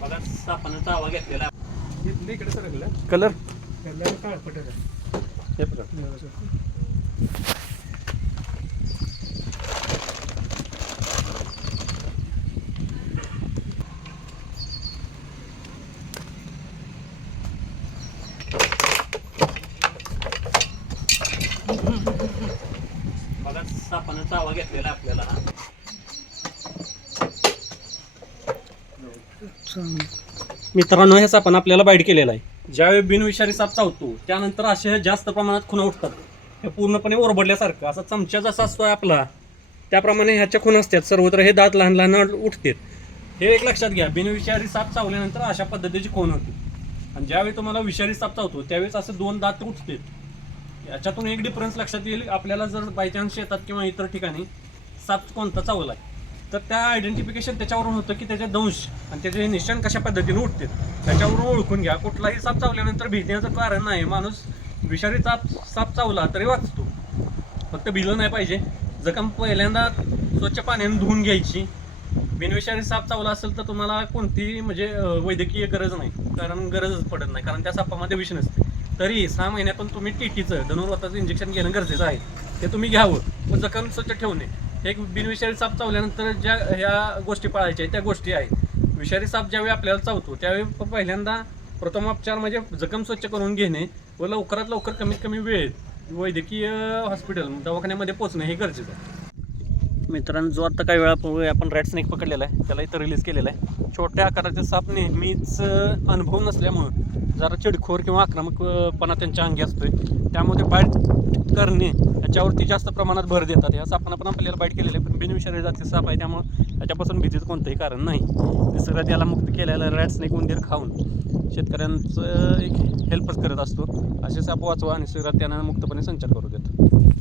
बघा चावा घेतलेला. इकडे सरकलं. कलर? त्याला काळपट हे बघा. चावा घेतलेला आपल्याला. मित्रांनो ह्या सापानं आपल्याला बाईट केलेला आहे. ज्यावेळी बिनविषारी साप चावतो त्यानंतर असे जास्त प्रमाणात खुणा उठतात हे पूर्णपणे ओरबडल्यासारखं. असा चमचा जसा असतो आपला त्याप्रमाणे ह्याच्या खून असतात. सर्वत्र हे दात लहान लहान उठतात. हे एक लक्षात घ्या बिनविषारी साप चावल्यानंतर अशा पद्धतीची खून होते. आणि ज्यावेळी तुम्हाला विषारी साप चावतो त्यावेळेस असं दोन दात उठतात. याच्यातून एक डिफरन्स लक्षात येईल. आपल्याला जर बायचान्स शेतात येतात किंवा इतर ठिकाणी साप कोणता चावला आहे तर त्या आयडेंटिफिकेशन त्याच्यावरून होतं की त्याचे दंश आणि त्याचे निशाण कशा पद्धतीने उठते त्याच्यावरून ओळखून घ्या. कुठलाही साप चावल्यानंतर भिजण्याचं कारण नाही. माणूस विषारी साप साप चावला तरी वाचतो. फक्त भिजलं नाही पाहिजे. जखम पहिल्यांदा स्वच्छ पाण्याने धुवून घ्यायची. बिनविषारी साप चावला असेल तर तुम्हाला कोणतीही म्हणजे वैद्यकीय गरज नाही. कारण गरजच पडत नाही. कारण त्या सापामध्ये विष नसते. तरी सहा महिन्यातून तुम्ही टीटीचं धनुर्वाताचं इंजेक्शन घेणं गरजेचं आहे. ते तुम्ही घ्यावं. व जखम स्वच्छ ठेवणे. एक बिनविषारी साप चावल्यानंतर ज्या ह्या गोष्टी पाळायच्या आहेत त्या गोष्टी आहेत. विषारी साप ज्यावेळी आपल्याला चावतो त्यावेळी पहिल्यांदा प्रथमोपचार म्हणजे जखम स्वच्छ करून घेणे व लवकरात लवकर कमीत कमी वेळेत वैद्यकीय हॉस्पिटल दवाखान्यामध्ये पोहोचणे हे गरजेचं आहे. मित्रांनो जो आता काही वेळापूर्वी आपण रेड स्नेक पकडलेला आहे त्याला इथं रिलीज केलेला आहे. छोट्या आकाराचे साप नेहमीच अनुभव नसल्यामुळं जरा चिडखोर किंवा आक्रमकपणा त्यांच्या अंगी असतोय. त्यामध्ये बाईट करणे याच्यावरती जास्त प्रमाणात भर देतात. या सापांना पण आपल्याला बाईट केलेलं आहे. पण बिनविषारी जाती साप आहे त्यामुळं त्याच्यापासून भीतीचं कोणतंही कारण नाही. निसर्गात याला मुक्त केलेला रॅट्सने उंदीर खाऊन. शेतकऱ्यांचं एक हेल्पच करत असतो. असे साप वाचवा आणि निसर्गात त्यांना मुक्तपणे संचार करू देत.